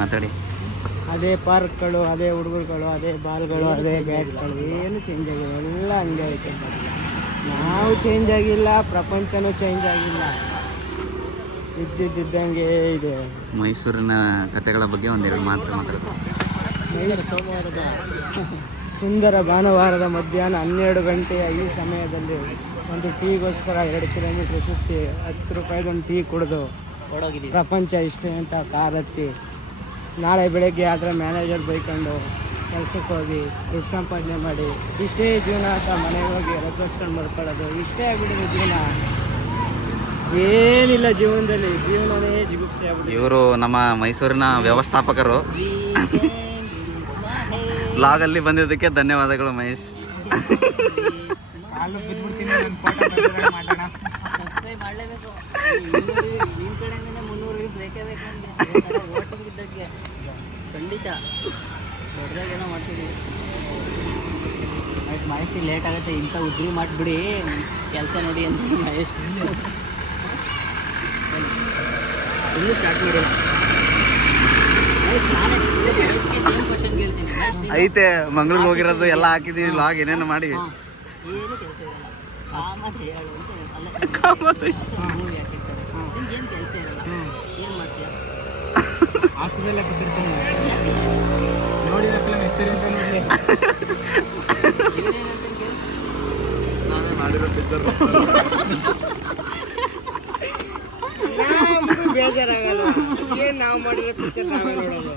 ಮಾತಾಡಿ. ಅದೇ ಪಾರ್ಕ್ಗಳು, ಅದೇ ಹುಡುಗರುಗಳು, ಅದೇ ಬಾಲ್ಗಳು, ಅದೇ ಬ್ಯಾಟ್ಗಳು, ಏನು ಚೇಂಜ್ ಆಗಿಲ್ಲ, ಎಲ್ಲ ಹಂಗೆ ಐತೆ. ನಾವು ಚೇಂಜ್ ಆಗಿಲ್ಲ, ಪ್ರಪಂಚನೂ ಚೇಂಜ್ ಆಗಿಲ್ಲ, ಇದ್ದಿದ್ದಂಗೆ ಇದೆ. ಮೈಸೂರಿನ ಕಥೆಗಳ ಬಗ್ಗೆ ಒಂದೆರಡು ಮಾತು ಮಾತಾಡ್ತಾರೆ. ಸುಂದರ ಭಾನುವಾರದ ಮಧ್ಯಾಹ್ನ 12 ಗಂಟೆಯ ಈ ಸಮಯದಲ್ಲಿ ಒಂದು ಟೀಗೋಸ್ಕರ 2 ಕಿಲೋಮೀಟ್ರ್ ಸುತ್ತಿ 10 ರೂಪಾಯಿದೊಂದು ಟೀ ಕುಡಿದು ಪ್ರಪಂಚ ಇಷ್ಟೇ ಅಂತ ಕಾರತ್ತಿ, ನಾಳೆ ಬೆಳಗ್ಗೆ ಆದರೆ ಮ್ಯಾನೇಜರ್ ಬೈಕೊಂಡು ಕೆಲಸಕ್ಕೆ ಹೋಗಿ ದುಡ್ಡು ಸಂಪಾದನೆ ಮಾಡಿ ಇಷ್ಟೇ ಜೀವನ ಅಂತ ಮನೆಗೆ ಹೋಗಿ ರೊಚ್ಕೊಂಡು ಬರ್ಕೊಳ್ಳೋದು, ಇಷ್ಟೇ ಆಗ್ಬಿಟ್ಟಿದೆ ಜೀವನ. ಏನಿಲ್ಲ ಜೀವನದಲ್ಲಿ, ಜೀವನನೇ ಜಿಗುಪ್ಸೆ ಆಗ್ಬಿಟ್ಟಿದೆ. ಇವರು ನಮ್ಮ ಮೈಸೂರಿನ ವ್ಯವಸ್ಥಾಪಕರು. ಬ್ಲಾಗಲ್ಲಿ ಬಂದಿದ್ದಕ್ಕೆ ಧನ್ಯವಾದಗಳು ಮಹೇಶ್. ಸಬ್ಸ್ಕ್ರೈಬ್ ಮಾಡಲೇಬೇಕು. ನಿಮ್ಮ ಕಡೆಯಿಂದ 300 ವ್ಯೂಸ್ ಬೇಕೇ ಬೇಕು ಓಟಿಂಗ್ ಇದ್ದಕ್ಕೆ. ಖಂಡಿತ ದೊಡ್ಡದಾಗೇನೋ ಮಾಡ್ತಿದ್ದೀವಿ. ಆಯ್ತು ಮಹೇಶ್, ಲೇಟ್ ಆಗುತ್ತೆ, ಇಂಥ ಉದ್ರಿ ಮಾಡಿಬಿಡಿ ಕೆಲಸ ನೋಡಿ ಅಂತ ಮಹೇಶ್ ಇನ್ನೂ ಸ್ಟಾರ್ಟ್ ಮಾಡಿಲ್ಲ. ಸೇಮ್ ಕ್ವಶನ್ ಕೇಳ್ತೀನಿ. ಐತೆ ಮಂಗ್ಳೂರ್ಗೆ ಹೋಗಿರೋದು ಎಲ್ಲ ಹಾಕಿದೀನಿ, ಲಾಗ್ ಏನೇನು ಮಾಡಿ. ಏನು ಕೆಲಸ ಇರಲ್ಲ, ಕಾಮತ್ ಹೇಳು ಅಂತ ಅಲ್ಲ. ಮೂವಿ ಹಾಕಿರ್ತಾರೆ, ನಿಮ್ಗೆ ಏನು ಕೆಲಸ ಇರಲ್ಲ, ಏನು ಮಾಡ್ತೀಯ? ಆಫೀಸೆಲ್ಲ ಕೂತಿರ್ತೀನಿ ನೋಡಿದ ಫಿಲಮ್ ಹೆಸರು ಅಂತ ನೋಡಲಿ. ಏನೇನಂತ ಕೇಳಿ ನಾವೇ ಮಾಡಿರೋ ಪಿಕ್ಚರ್ ಬೇಜಾರಾಗಲ್ಲ. ಏನು ನಾವು ಮಾಡಿರೋ ಪಿಕ್ಚರ್ ನಾವೇ ನೋಡೋದು.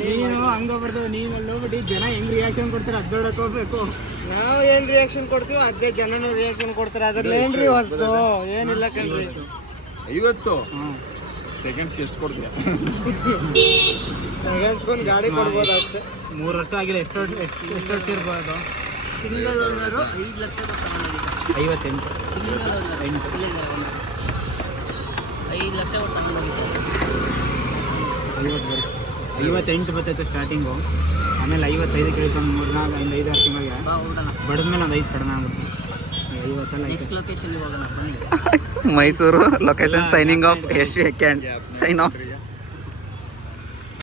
ನೀನು ಹಂಗೋಗ್ಬಿಡ್ತು, ನೀನು ಅಲ್ಲಿ ಹೋಗ್ಬಿಟ್ಟು ಜನ ಹೆಂಗ್ ರಿಯಾಕ್ಷನ್ ಕೊಡ್ತಾರೆ ಅದು ನೋಡಕ್ ಹೋಗ್ಬೇಕು. ನಾವು ಏನು ರಿಯಾಕ್ಷನ್ ಕೊಡ್ತೀವಿ ಅದೇ ಜನನೂ ರಿಯಾಕ್ಷನ್ ಕೊಡ್ತಾರೆ. ಅದ್ರಲ್ಲಿ ಏನ್ರಿ ಹೊಸ್ತು ಏನಿಲ್ಲ ಕಣ್ರಿ. 50 ಸೆಕೆಂಡ್ಸ್ಗೆ ಎಷ್ಟು ಕೊಡ್ತೀಯ? ಸೆಕೆಂಡ್ಸ್ಗೊಂದು ಗಾಡಿ ಕೊಡ್ಬೋದು ಅಷ್ಟೇ. 3 ವರ್ಷ ಆಗಿದೆ. ಎಷ್ಟು ಇರ್ಬೋದು? ಸಿಂಗಲ್ ಓನರು 5 ಲಕ್ಷ ತಗೊಂಡೋಗಿದ್ದಾರೆ. 58 ಸಿಂಗಲ್ ಓನರ್ 5 ಲಕ್ಷ ತಗೊಂಡೋಗಿದ್ದಾರೆ. 58 ಬರ್ತೈತೆ ಸ್ಟಾರ್ಟಿಂಗು, ಆಮೇಲೆ 55 ಇಳಿಕೊಂಡು 3-4-5-6 ತಿಂಗಳಿಗೆ ಬಡದ್ಮೇಲೆ ಒಂದು 5 ಕಡಿಮೆ ಆಗ್ಬಿಡ್ತು. 50 ನೆಕ್ಸ್ಟ್ ಲೊಕೇಶನ್ ಹೋಗೋಣ ಬನ್ನಿ. Mysuru location signing off. Yash can sign of.